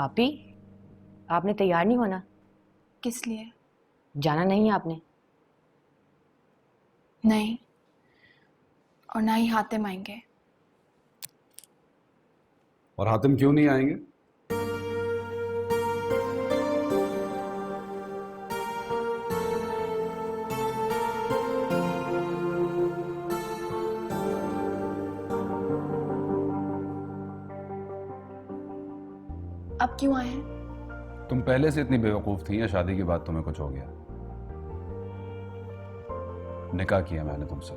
आपी, आपने तैयार नहीं होना? किस लिए? जाना नहीं है आपने? नहीं, और ना ही हातिम आएंगे। और हातिम क्यों नहीं आएंगे? अब क्यों आए हैं? तुम पहले से इतनी बेवकूफ थी या शादी के बाद तुम्हें कुछ हो गया? निकाह किया मैंने तुमसे।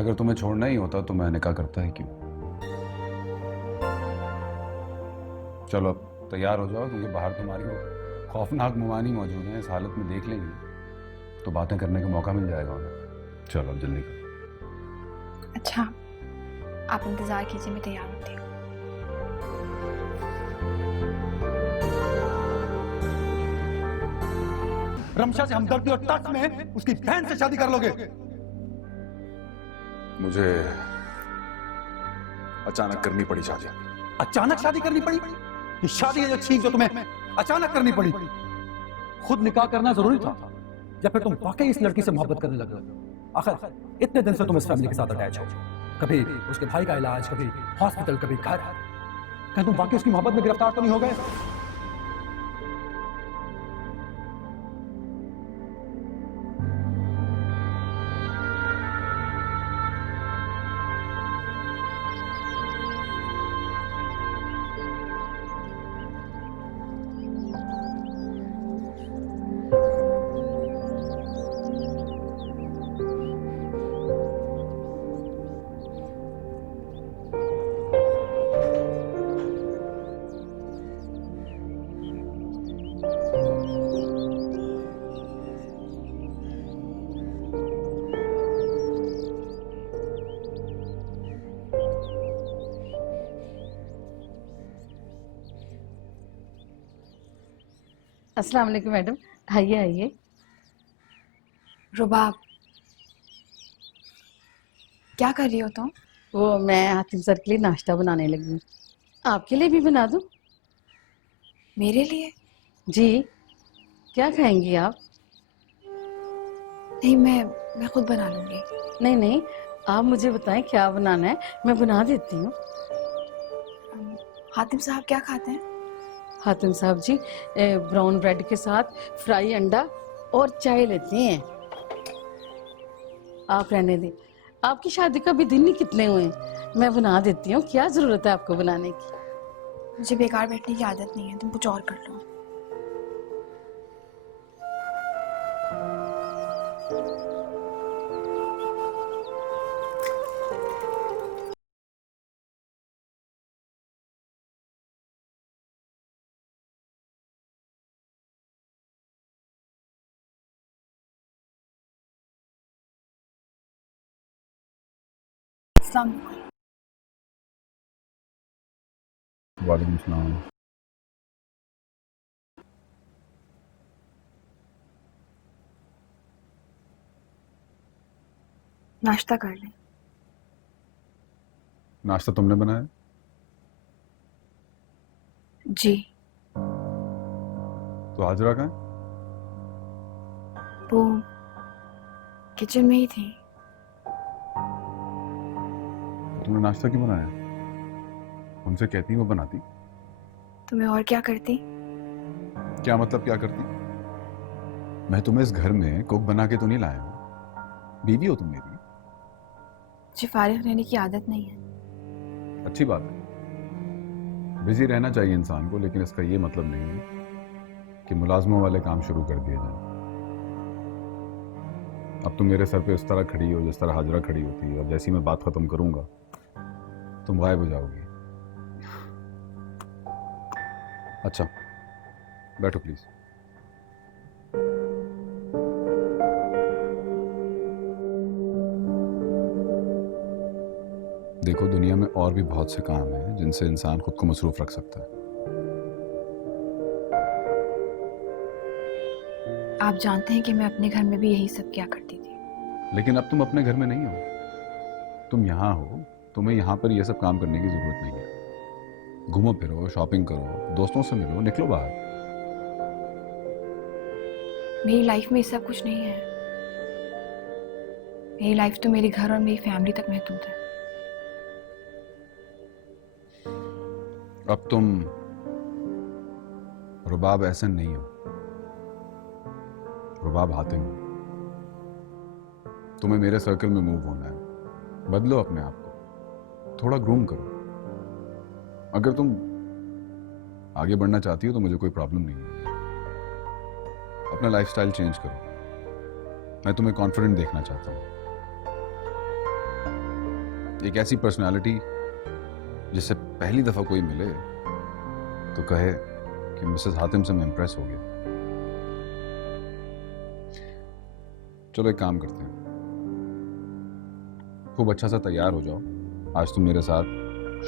अगर तुम्हें छोड़ना ही होता तो मैं निकाह करता ही क्यों? चलो अब तैयार हो जाओ, क्योंकि बाहर तुम्हारी वो खौफनाक मुमानी मौजूद हैं। इस हालत में देख लेंगे तो बातें करने का मौका मिल जाएगा उन्हें। चलो अब जल्दी करो। अच्छा, आप इंतजार कीजिए, मैं तैयार होती हूँ। रमशा से हमदर्दी और तर्स में उसकी बहन से शादी कर लोगे? मुझे अचानक करनी पड़ी शादी। अचानक शादी करनी पड़ी? ये शादी है जो छींक जो तुम्हें अचानक करनी पड़ी। खुद निकाह करना जरूरी था, या फिर तुम वाकई इस लड़की से मोहब्बत करने लगे? आखिर इतने दिन से तुम इस फैमिली के साथ अटैच हो, कभी उसके भाई का इलाज, कभी हॉस्पिटल, कभी घर। क्या तुम वाकई उसकी मोहब्बत में गिरफ्तार तो नहीं हो गए? अस्सलाम वालेकुम मैडम, आइए आइए। रुबाब, क्या कर रही हो तुम? वो मैं हातिम सर के लिए नाश्ता बनाने लगी हूँ। आपके लिए भी बना दूँ? मेरे लिए? जी, क्या खाएंगी आप? नहीं, मैं खुद बना लूंगी। नहीं नहीं, आप मुझे बताएं क्या बनाना है, मैं बना देती हूँ। हातिम साहब क्या खाते हैं? हातिम साहब जी ब्राउन ब्रेड के साथ फ्राई अंडा और चाय लेते हैं। आप रहने दें, आपकी शादी का भी दिन ही कितने हुए हैं, मैं बना देती हूँ। क्या जरूरत है आपको बनाने की? मुझे बेकार बैठने की आदत नहीं है, तुम कुछ और कर लो। अस्सलाम वालेकुम। वालेकुम सलाम। नाश्ता कर लें। नाश्ता तुमने बनाया? जी। तो हाजरा कहाँ है? वो किचन में ही थी। तुमने नाश्ता क्यों बनाया? उनसे कहती वो बनाती। तो मैं और क्या करती? क्या मतलब क्या करती? मैं तुम्हें इस घर में कुक बना के तो नहीं लाया हूं। बीवी हो तुम मेरी। मुझे फारिग रहने की आदत नहीं है। अच्छी बात है, बिजी रहना चाहिए इंसान को, लेकिन इसका ये मतलब नहीं है कि मुलाजमों वाले काम शुरू कर दिए जाए। अब तुम मेरे सर पे उस तरह खड़ी हो जिस तरह हाजरा खड़ी होती है, और जैसी मैं बात खत्म करूंगा तुम गायब हो जाओगी। अच्छा, बैठो प्लीज। देखो, दुनिया में और भी बहुत से काम हैं जिनसे इंसान खुद को मसरूफ रख सकता है। आप जानते हैं कि मैं अपने घर में भी यही सब क्या करती थी। लेकिन अब तुम अपने घर में नहीं हो, तुम यहाँ हो तुम्हें यहाँ पर ये सब काम करने की जरूरत नहीं है। घूमो फिरो, शॉपिंग करो, दोस्तों से मिलो, निकलो बाहर। मेरी लाइफ में ये सब कुछ नहीं है। मेरी लाइफ तो मेरे घर और मेरी फैमिली तक महदूद है। अब तुम रुबाब एहसन नहीं हो, रुबाब हातिम हो। तुम्हें मेरे सर्कल में मूव होना है। बदलो अपने आप को, थोड़ा ग्रूम करो। अगर तुम आगे बढ़ना चाहती हो तो मुझे कोई प्रॉब्लम नहीं है। अपना लाइफस्टाइल चेंज करो। मैं तुम्हें कॉन्फिडेंट देखना चाहता हूं। एक ऐसी पर्सनालिटी जिससे पहली दफा कोई मिले तो कहे कि मिसेस हातिम से मैं इंप्रेस हो गया। चलो एक काम करते हैं, खूब अच्छा सा तैयार हो जाओ। आज तुम मेरे साथ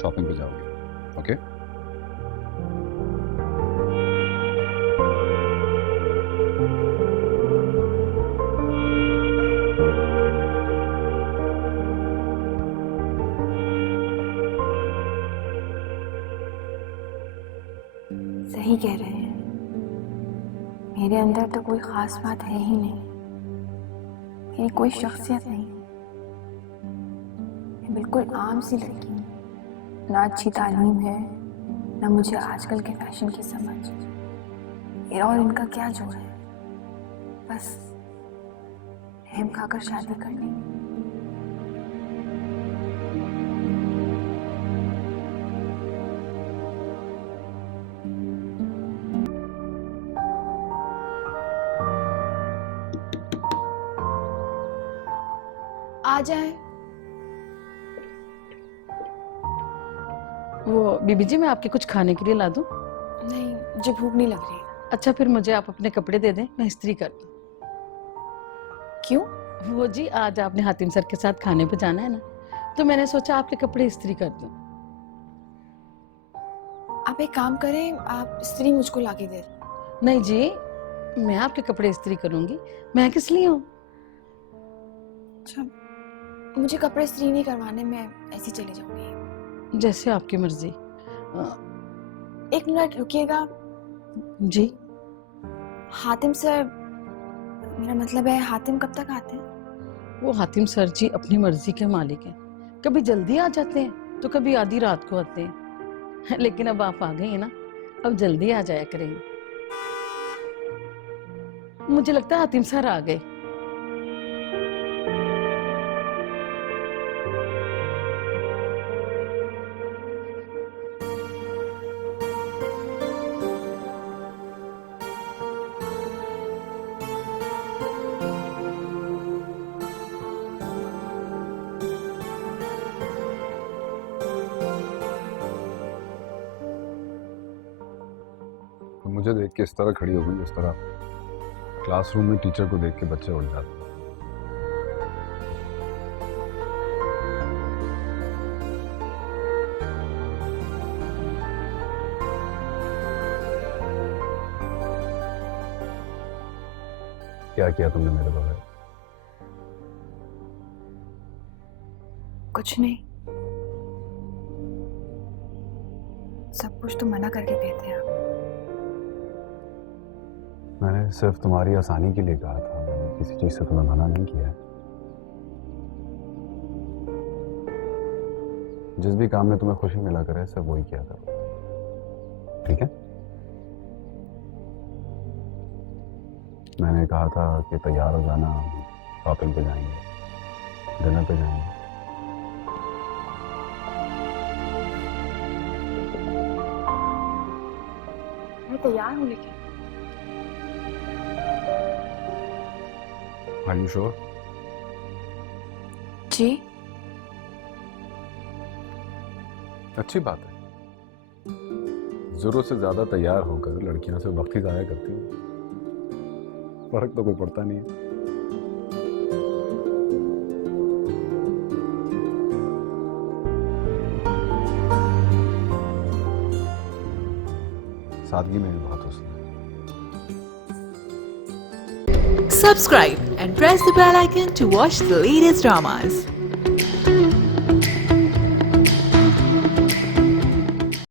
शॉपिंग पे जाओगे, ओके? सही कह रहे हैं। मेरे अंदर तो कोई खास बात है ही नहीं। मेरी कोई शख्सियत नहीं। मैं बिल्कुल आम सी लड़की हूँ। ना अच्छी तालीम है, ना मुझे आजकल के फैशन की समझ। मेरा और इनका क्या जोड़ है? बस रहम खाकर शादी करनी। आ जाए। वो बीबी जी, मैं आपके कुछ खाने के लिए ला दूं? नहीं, मुझे भूख नहीं लग रही। अच्छा, फिर मुझे आप अपने कपड़े दे दें, मैं इस्त्री कर दूं। क्यों? वो जी, आज आपने हातिम सर के साथ खाने पे जाना है ना, तो मैंने सोचा आपके कपड़े इस्त्री कर दूं। आप एक काम करें, आप इस्त्री मुझको लाके दे दें। नहीं जी, मैं आपके कपड़े इस्त्री करूंगी। मैं किस लिए हूँ? अच्छा, मुझे कपड़े इस्त्री नहीं करवाने, मैं ऐसे चली जाऊंगी। जैसे आपकी मर्जी। एक मिनट रुकिएगा। जी, हातिम सर, मेरा मतलब है हातिम कब तक आते हैं? वो हातिम सर जी अपनी मर्जी के मालिक हैं। कभी जल्दी आ जाते हैं तो कभी आधी रात को आते हैं। लेकिन अब आप आ गई हैं ना, अब जल्दी आ जाया करेंगे। मुझे लगता है हातिम सर आ गए। तो मुझे देख के इस तरह खड़ी हो गई, जिस तरह क्लासरूम में टीचर को देख के बच्चे उठ जाते हैं। क्या किया तुमने मेरे बगैर? कुछ नहीं। सब कुछ तो मना करके गए थे आप। मैंने सिर्फ तुम्हारी आसानी के लिए कहा था, मैंने किसी चीज से तुम्हें मना नहीं किया है। जिस भी काम में तुम्हें खुशी मिला करे सिर्फ वही किया करो, ठीक है? मैंने कहा था कि तैयार हो जाना, शॉपिंग पे जाएंगे, डिनर पे जाएंगे। मैं तैयार हूँ, लेकिन Are you sure? जी, अच्छी बात है। जरूरत से ज्यादा तैयार होकर लड़कियां से वक्त ही जाया करती हैं। फर्क तो कोई पड़ता नहीं है। सादगी में भी बहुत हुस्न है। Subscribe and press the bell icon to watch the latest dramas.